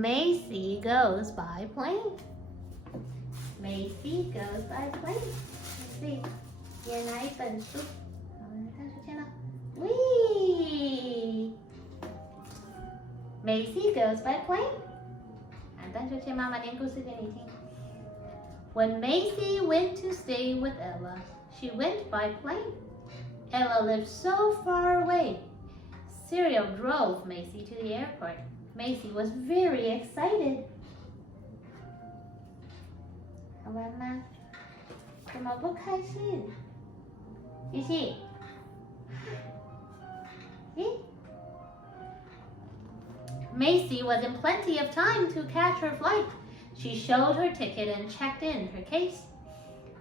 Macy goes by plane. Macy goes by plane. Let's see. 也拿一本书。好，我们看书签了。Wee! Macy goes by plane. 单书签，妈妈念故事给你听。When Macy went to stay with Ella, she went by plane. Ella lived so far away. Cyril drove Macy to the airport. Macy was very excited. 好玩吗？怎么不开心？继续。Macy was in plenty of time to catch her flight. She showed her ticket and checked in her case.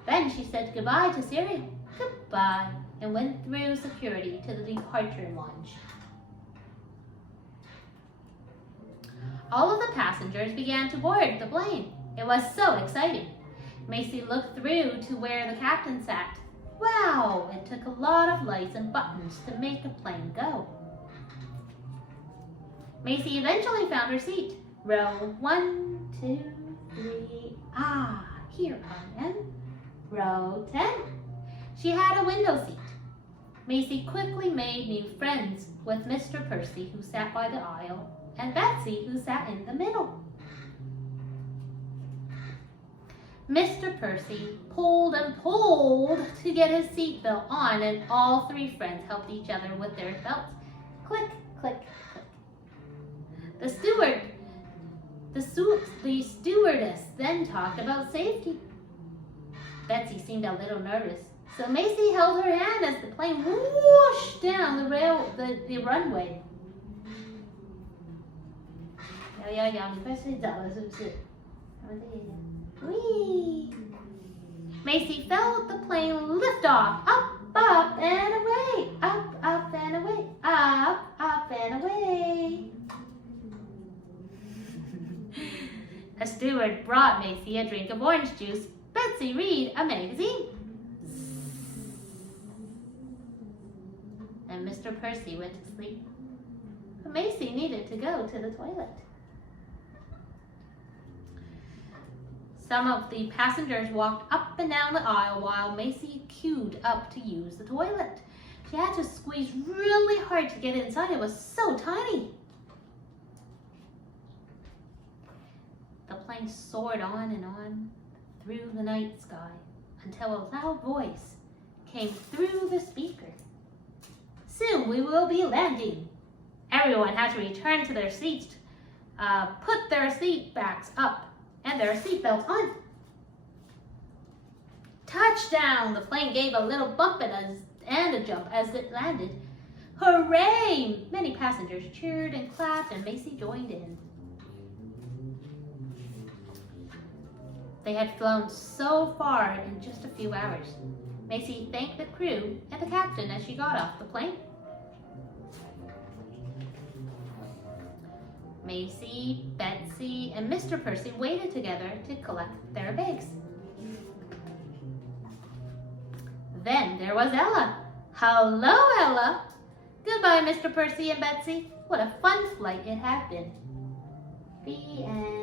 Then she said goodbye to Cyril. Goodbye, and went through security to the departure lounge. All of the passengers began to board the plane. It was so exciting. Macy looked through to where the captain sat. Wow, it took a lot of lights and buttons to make a plane go. Macy eventually found her seat. Row 1, 2, 3. Ah, here I am. Row 10. She had a window seat. Macy quickly made new friends with Mr. Percy, who sat by the aisle, and Betsy, who sat in the middle. Mr. Percy pulled and pulled to get his seatbelt on, and all three friends helped each other with their belts. Click, click, click. The stewardess then talked about safety. Betsy seemed a little nervous, so Macy held her hand as the plane whooshed down the runway. 摇，你快睡着了是不是？Whee! Macy felt the plane lift off, up and away, up and away, up and away. A steward brought Macy a drink of orange juice. Betsy read a magazine. And Mr. Percy went to sleep. But Macy needed to go to the toilet. Some of the passengers walked up and down the aisle while Macy queued up to use the toilet. She had to squeeze really hard to get inside. It was so tiny. The plane soared on and on through the night sky until a loud voice came through the speaker. Soon we will be landing. Everyone had to return to their seats, put their seat backs up and their seatbelts on. Touchdown! The plane gave a little bump and a jump as it landed. Hooray! Many passengers cheered and clapped, and Macy joined in. They had flown so far in just a few hours. Macy thanked the crew and the captain as she got off the plane. Macy, Betsy, and Mr. Percy waited together to collect their bags. Then there was Ella. Hello, Ella. Goodbye, Mr. Percy and Betsy. What a fun flight it had been. The end.